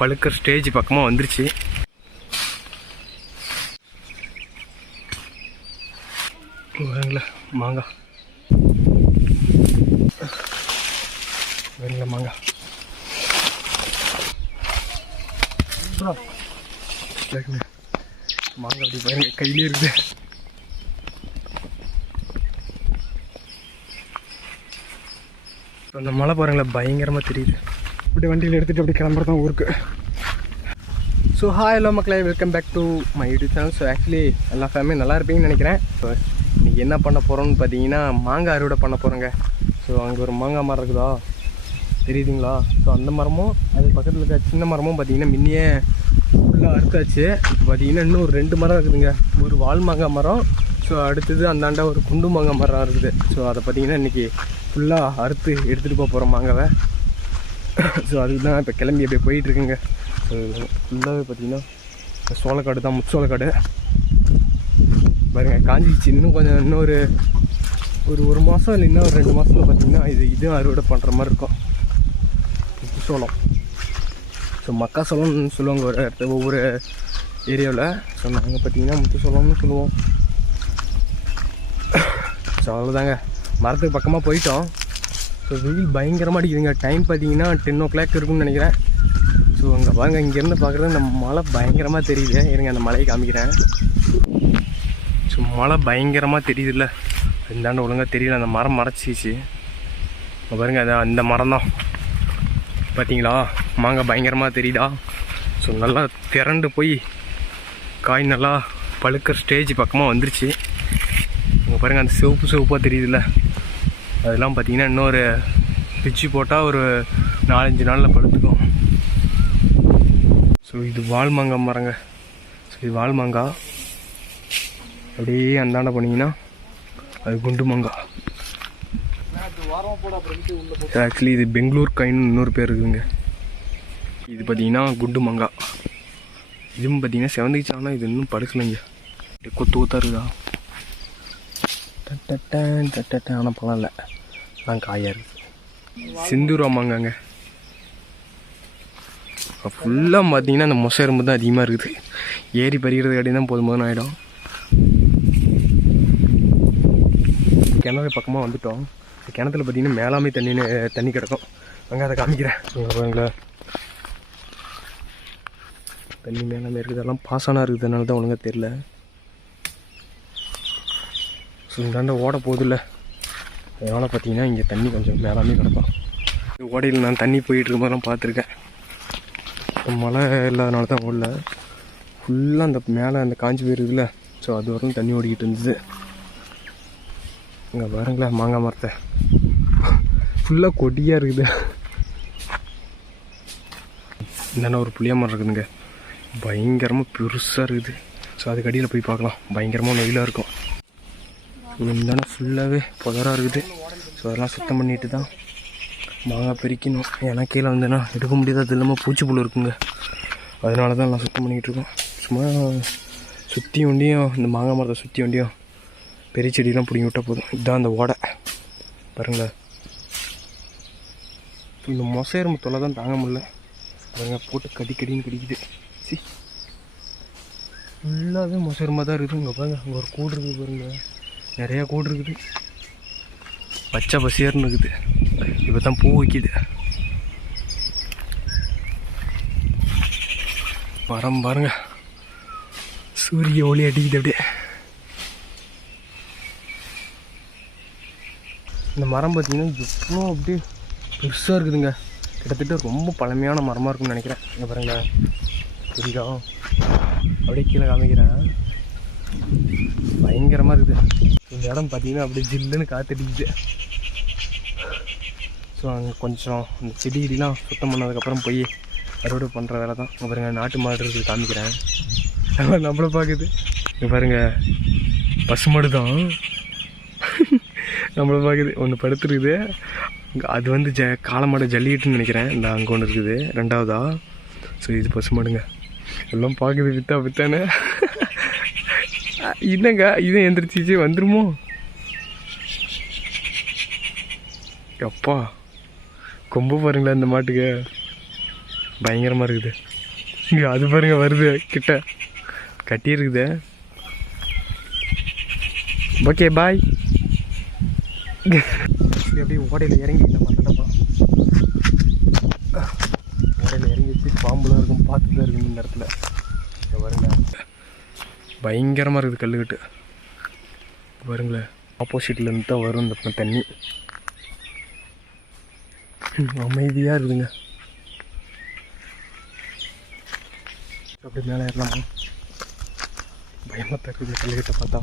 பழுக்கிற stage பக்கமாக வந்துருச்சு. வேங்களா மாங்காய். வேங்களா மாங்காய்? மாங்காய் அப்படி பாருங்க கையிலே இருக்குது. அந்த மழை பாருங்களேன் பயங்கரமாக தெரியுது. இப்படி வண்டியில் எடுத்துகிட்டு அப்படி கிளம்புறது தான் ஊருக்கு. ஸோ ஹாய் ஹலோ மக்களே. Welcome back to my YouTube channel so actually எல்லா ஃபேமிலியும் நல்லா இருப்பீங்கன்னு நினைக்கிறேன். ஸோ இன்றைக்கி என்ன பண்ண போகிறோம்னு பார்த்தீங்கன்னா மாங்காய் அறுவடை பண்ண போகிறோங்க ஸோ அங்கே ஒரு மாங்காய் மரம் இருக்குதா? தெரியுதுங்களா? ஸோ அந்த மரமும் அது பக்கத்தில் இருக்க சின்ன மரமும் பார்த்தீங்கன்னா முன்னையே ஃபுல்லாக அறுத்தாச்சு. இப்போ பார்த்தீங்கன்னா இன்னும் ஒரு ரெண்டு மரம் இருக்குதுங்க. ஒரு வால் மாங்காய் மரம். ஸோ அடுத்தது அந்தாண்ட ஒரு குண்டு மாங்காய் மரம் இருக்குது. ஸோ அதை பார்த்தீங்கன்னா இன்றைக்கி ஃபுல்லாக அறுத்து எடுத்துகிட்டு போக போகிறோம் மாங்காவை. ஸோ அதுக்கு தான் இப்போ கிளம்பி அப்படியே போயிட்டுருக்குங்க. ஸோ ஃபுல்லாகவே பார்த்தீங்கன்னா சோளக்காடு தான் முச்சோளக்காடு பாருங்க காஞ்சிச்சு இன்னும் கொஞ்சம் இன்னொரு ஒரு ஒரு மாதம் இல்லை இன்னும் ஒரு ரெண்டு மாதத்தில் பார்த்தீங்கன்னா இது இதுவும் அறுவடை பண்ணுற மாதிரி இருக்கும். முத்து சோளம். ஸோ மக்கா சோளம்னு சொல்லுவாங்க ஒரு இடத்துல ஒவ்வொரு ஏரியாவில். ஸோ நாங்கள் பார்த்தீங்கன்னா முத்து சோளம்னு சொல்லுவோம். ஸோ அவ்வளோதாங்க மரத்துக்கு பக்கமாக போயிட்டோம். ஸோ வெயில் பயங்கரமாக அடிக்குதுங்க. டைம் பார்த்தீங்கன்னா டென் ஓ கிளாக் இருக்கும்னு நினைக்கிறேன். ஸோ அங்கே பாருங்க இங்கேருந்து பார்க்குறது நம்ம மழை பயங்கரமாக தெரியுது. இருங்க அந்த மலையை காமிக்கிறேன். ஸோ மழை பயங்கரமாக தெரியுதுல்ல. இந்தாண்டு ஒழுங்காக தெரியல அந்த மரம் மறைச்சிச்சு இங்க பாருங்க அது அந்த மரம் தான் பார்த்தீங்களா மாங்காய் பயங்கரமாக தெரியுதா? ஸோ நல்லா திரண்டு போய் காய் நல்லா பழுக்கிற ஸ்டேஜ் பக்கமாக வந்துருச்சு. இங்கே பாருங்கள் அந்த சிவப்பு சிவப்பாக தெரியுதுல்ல. அதெல்லாம் பார்த்தீங்கன்னா இன்னொரு பிச்சு போட்டால் ஒரு நாலஞ்சு நாளில் படுத்துக்கும். ஸோ இது வால்மாங்காய் மரங்க. ஸோ இது வால்மாங்காய். அப்படியே அந்தாண்ட போனீங்கன்னா அது குண்டு மாங்காய். ஆக்சுவலி இது பெங்களூர் கைன்னு இன்னொரு பேர் இருக்குதுங்க. இது பார்த்தீங்கன்னா குண்டு மாங்காய். இதுவும் பார்த்தீங்கன்னா செவந்துச்சு ஆனால் இது இன்னும் படுக்கலைங்க. அப்படியே கொத்து கொத்தா இருக்குதா? டட்டட்டன் டட்டட்டன் ஆனால் பழம் இல்லை தான் காயாக இருக்குது சிந்தூர் ஆமாங்கங்க ஃபுல்லாக பார்த்தீங்கன்னா அந்த மொசை எறும்பு தான் அதிகமாக இருக்குது. ஏறி பறிக்கிறது காட்டி தான் போதும் போதும் ஆகிடும் கிணறு பக்கமாக வந்துட்டோம். கிணத்துல பார்த்தீங்கன்னா மேலாமே தண்ணின்னு தண்ணி கிடக்கும். அங்கே அதை காமிக்கிறேன். இங்கே தண்ணி மேலாமே இருக்குது. அதெல்லாம் பாசனாக இருக்கிறதுனால தான் ஒழுங்காக தெரில ஸோ இந்தாண்ட ஓட போதில்ல அதனால் பார்த்தீங்கன்னா இங்கே தண்ணி கொஞ்சம் மேலாமே கிடக்கும். ஓடையில் நான் தண்ணி போயிட்டு இருக்கும்போதெல்லாம் பார்த்துருக்கேன் மழை இல்லாதனால தான் ஓடல. ஃபுல்லாக அந்த மேலே அந்த காஞ்சி போயிருக்குதுல்ல. ஸோ அது வரலும் தண்ணி ஓடிக்கிட்டு இருந்தது இங்கே பாருங்களேன் மாங்காய் மரத்தை. ஃபுல்லாக கொடியாக இருக்குது. என்னென்ன ஒரு புளிய மரம் இருக்குதுங்க. பயங்கரமாக பெருசாக இருக்குது. ஸோ அதுக்கு அடியில் போய் பார்க்கலாம். பயங்கரமாக நெயிலாக இருக்கும். இருந்தாலும் ஃபுல்லாகவே புதராக இருக்குது. ஸோ அதெல்லாம் சுத்தம் பண்ணிட்டு தான் மாங்காய் பிரிக்கணும் ஏன்னா கீழே வந்தேன்னா எடுக்க முடியாது. அது இல்லாமல் பூச்சிப்புழு இருக்குங்க. அதனால தான் எல்லாம் சுத்தம் பண்ணிக்கிட்டு இருக்கோம் சும்மா சுற்றி வண்டியும் இந்த மாங்காய் மரத்தை சுற்றி வண்டியும் பெரிய செடியெலாம் பிடிங்கி விட்டால் போதும். இதுதான் அந்த ஓடை. பாருங்க. இந்த மொசையரும் தொலை தான் தாங்க முடியல. பாருங்க போட்டு கடி கடின்னு கடிக்குது. சி. ஃபுல்லாகவே மொசைரமாக தான் இருக்குது இங்கே பாருங்க அங்கே ஒரு கூடு இருக்குது பாருங்கள் நிறையா கூடு இருக்குது. பச்சை பசியர்னு இருக்குது. இப்போ தான் பூ வைக்குது. மரம் பாருங்க. சூரிய ஒளி அடிக்குது அப்படியே. இந்த மரம் பார்த்தீங்கன்னா எவ்வளோ அப்படியே பெருசாக இருக்குதுங்க. கிட்டத்தட்ட ரொம்ப பழமையான மரமாக இருக்கும்னு நினைக்கிறேன். இங்கே பாருங்க. புரியுதா? அப்படியே கீழே காமிக்கிறேன். பயங்கரமாக இருக்குது. இந்த இடம் பார்த்தீங்கன்னா அப்படியே ஜில்லுன்னு காத்தடிக்குது. ஸோ அங்கே கொஞ்சம் அந்த செடி கிடிலாம் சுத்தம் பண்ணதுக்கப்புறம் போய் அறுவடை பண்ணுற வேலை தான். இங்கே பாருங்க நாட்டு மாடு இருக்குது காமிக்கிறேன். நம்மளை பார்க்குது இங்கே பாருங்க பசுமாடு தான். நம்மளை பார்க்குது ஒன்று படுத்துருக்குது. அது வந்து ஜ காலமாட ஜல்லிக்கிட்டுன்னு நினைக்கிறேன். இந்த அங்கே ஒன்று இருக்குது ரெண்டாவதா. ஸோ இது பசுமாடுங்க எல்லாம் பார்க்குது வித்தா வித்தானே. என்னங்க? இது எந்திரிச்சிச்சு வந்துருமோ? எப்பா கொம்பு பாருங்களேன் இந்த மாட்டுக்கு. பயங்கரமாக இருக்குது. இங்கே அது பாருங்க வருது கிட்ட. கட்டியிருக்குது ஓகே பாய் அப்படியே ஓடையில் இறங்கி நம்ம நடப்போம் ஓடையில் இறங்கி வச்சு பாம்புலாம் இருக்கும் பார்த்து தான் இருக்கும் இந்த இடத்துல. வருங்க பயங்கரமாக இருக்குது கல்லுக்கட்டு பாருங்களேன். ஆப்போசிட்லேருந்து தான் வரும் இந்த தண்ணி. அமைதியாக இருக்குதுங்க. அப்படி மேலே ஏறலாமா? பயமாக தருது கல்லுக்கிட்ட பார்த்தா.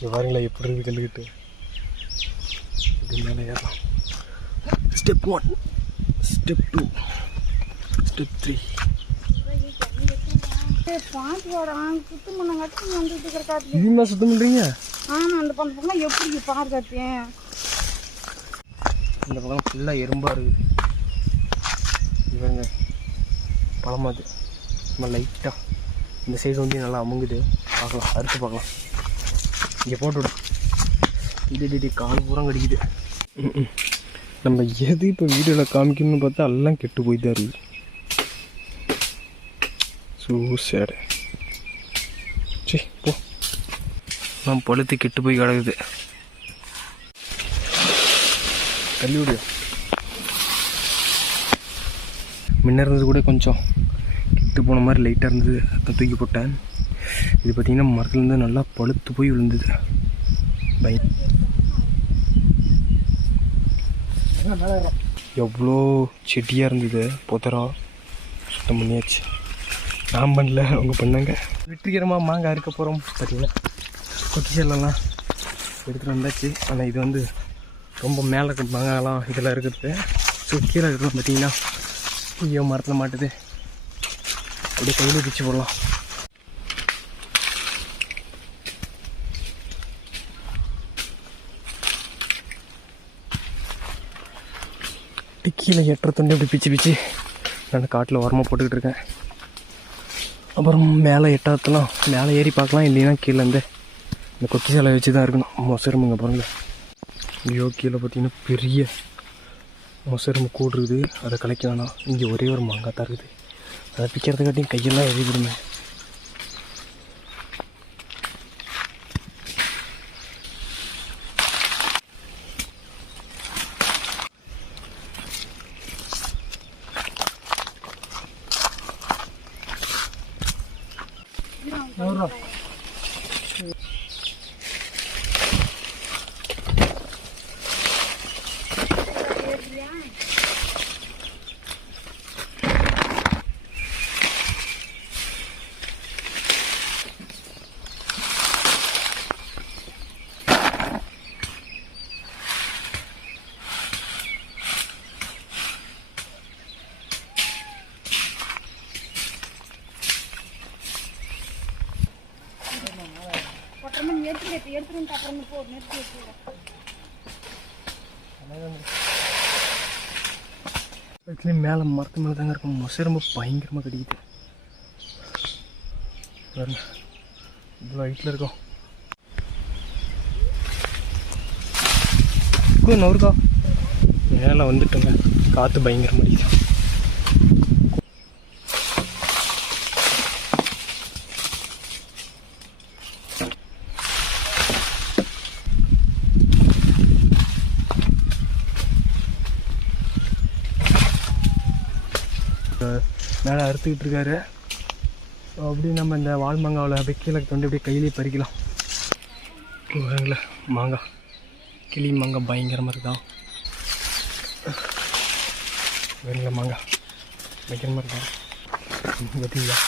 இங்கே எப்படி இருக்குது கல்லுக்கிட்டு அப்படி மேலே ஏறலாம். Step one step two step three பாட்டு வரான் சுத்தம் பண்ண கட்டி வந்துட்டு இருக்கிற காட்டு இதுமா சுத்தம் பண்ணுறீங்க ஆமா அந்த பக்கம் எப்படி பாரு இந்த பக்கம் ஃபுல்லாக எறும்பாக இருக்குது. இவங்க பழமாது சும்மா லைட்டாக இந்த சைடு வந்து நல்லா அமுங்குது. பார்க்கலாம் அறுத்து பார்க்கலாம். இங்கே போட்டு விடு. இது இது கால் பூரா கடிக்குது. நம்ம எது இப்போ வீடியோவில் காமிக்கணும்னு பார்த்தா எல்லாம் கெட்டு போய் தான் இருக்குது. ஸோ சேடு சரி போ. நான் பழுத்து கெட்டு போய் கிடக்குது. தள்ளி விடு. முன்ன இருந்தது கூட கொஞ்சம் கெட்டு போன மாதிரி லைட்டாக இருந்தது. அதை தூக்கி போட்டேன். இது பார்த்தீங்கன்னா மரத்துலேருந்து நல்லா பழுத்து போய் விழுந்தது. பை. எவ்வளோ செடியாக இருந்தது. புதரா. சுத்தம் பண்ணியாச்சு. நான் பண்ணல அவங்க பண்ணாங்க. வெற்றிகரமாக மாங்காய் அறுக்க போகிறோம் பார்த்தீங்கன்னா கொத்தி செல்லலாம் எடுத்துகிட்டு வந்தாச்சு. ஆனால் இது வந்து ரொம்ப மேலே இருக்க மாங்காயெல்லாம் இதெல்லாம் இருக்கிறது. ஸோ கீழே இருக்கலாம் பார்த்தீங்கன்னா ஐயோ மரத்தில் மாட்டுது. அப்படியே கையில் பிச்சு போடலாம். அப்படியே கீழே எட்டுற துண்டு அப்படி பிச்சு பிச்சு நான் காட்டில் உரமாக போட்டுக்கிட்டு இருக்கேன். அப்புறம் மேலே எட்டாத்துலாம் மேலே ஏறி பார்க்கலாம் இல்லைன்னா கீழேருந்தே இந்த கொத்தி சிலை வச்சு தான் இருக்கணும். மொசருமுங்க பாருங்க. ஐயோ கீழே பார்த்தீங்கன்னா பெரிய மொசரும்பு கூடு இருக்குது. அதை கலைக்க வேணாம். இங்கே ஒரே ஒரு மாங்காய் தான் இருக்குது. அதை பிக்கிறதுக்காட்டியும் கையெல்லாம் எரிவிடுமே நிறுத்தி அப்புறம் எடுத்துட்டு போ நிறுத்தி எடுத்து ஆக்சுவலி மேலே மரத்து மேலே தாங்க இருக்கும் மொசை ரொம்ப பயங்கரமாக கிடைக்குது பாருங்க இவ்வளோ ஹைட்டில் இருக்கும் நூறுக்கா மேலே வந்துட்டோங்க காற்று பயங்கரமாக அடிக்குது மேலே அறுத்துக்கிட்டு இருக்காரு. ஸோ அப்படியே நம்ம இந்த வால்மங்காவில் அப்படியே கீழே தொண்டு அப்படியே கையிலே பறிக்கலாம். பாருங்களா மாங்காய் கிளி மாங்காய் பயங்கரமாக இருக்கான் வேணுங்களா மாங்காய் பயங்கரமாக இருக்கான் பார்த்தீங்களா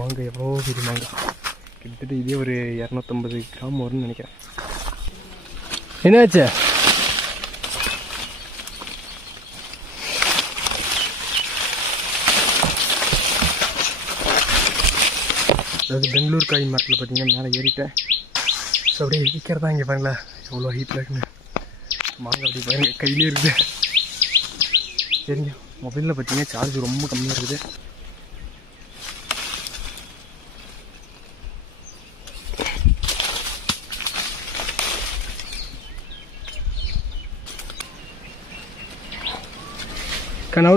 மாங்காய் எவ்வளோ பெரிய மாங்காய் கிட்டத்தட்ட இதே ஒரு இரநூத்தம்பது கிராம் வரும்னு நினைக்கிறேன். என்னாச்சு? அதாவது பெங்களூர் காய் மரத்தில் பார்த்தீங்கன்னா மேலே ஏறிட்டேன். ஸோ அப்படியே விற்கிறதா இங்கே பாருங்களேன். எவ்வளோ ஹீட்டில் இருக்குன்னு. மாங்காய் அப்படி பாருங்கள் கையிலே இருக்குது. சரிங்க. மொபைலில் பார்த்தீங்கன்னா சார்ஜ் ரொம்ப கம்மியாக இருக்குது. கண்ணா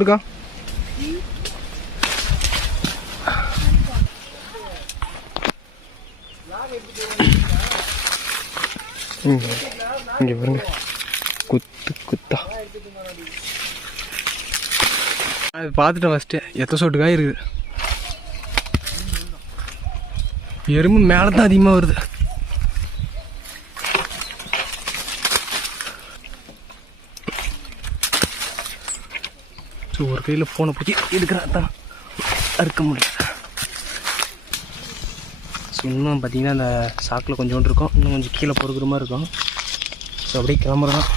இங்கே பாருங்க. குத்து குத்தா. அது பார்த்துட்டேன் ஃபஸ்ட்டு எத்த சொட்டு இருக்குது? எறும்பு மேலே தான் அதிகமாக வருது. ஸோ ஒரு கையில் ஃபோனை பிடிச்சி எடுக்கிறா தான் அறுக்க முடியும் இன்னும் பார்த்தீங்கன்னா அந்த சாக்கில் கொஞ்சோண்டு இருக்கும். இன்னும் கொஞ்சம் கீழே பொறுக்கிற மாதிரி இருக்கும். ஸோ அப்படியே கிளம்புறோம்.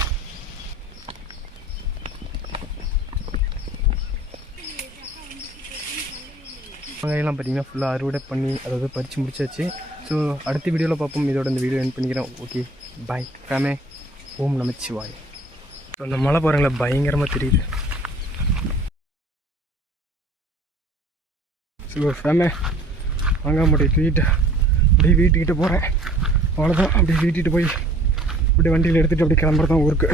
வெங்காயம்லாம் பார்த்தீங்கன்னா ஃபுல்லாக அறுவடை பண்ணி அதாவது பறித்து முடிச்சாச்சு. ஸோ அடுத்த வீடியோவில் பார்ப்போம். இதோட இந்த வீடியோ என் பண்ணிக்கிறேன். ஓகே பாய் ஃபேமே ஓம் நமச்சிவாய் ஸோ அந்த மலை போகிறாங்களே பயங்கரமாக தெரியுது. ஸோ ஃபேமே வாங்க முடியும் வீட்டை அப்படியே வீட்டுக்கிட்ட போகிறேன் அவ்வளோதான் அப்படியே வீட்டுக்கிட்ட போய் அப்படியே வண்டியில் எடுத்துகிட்டு அப்படியே கிளம்புறதான் ஊருக்கு.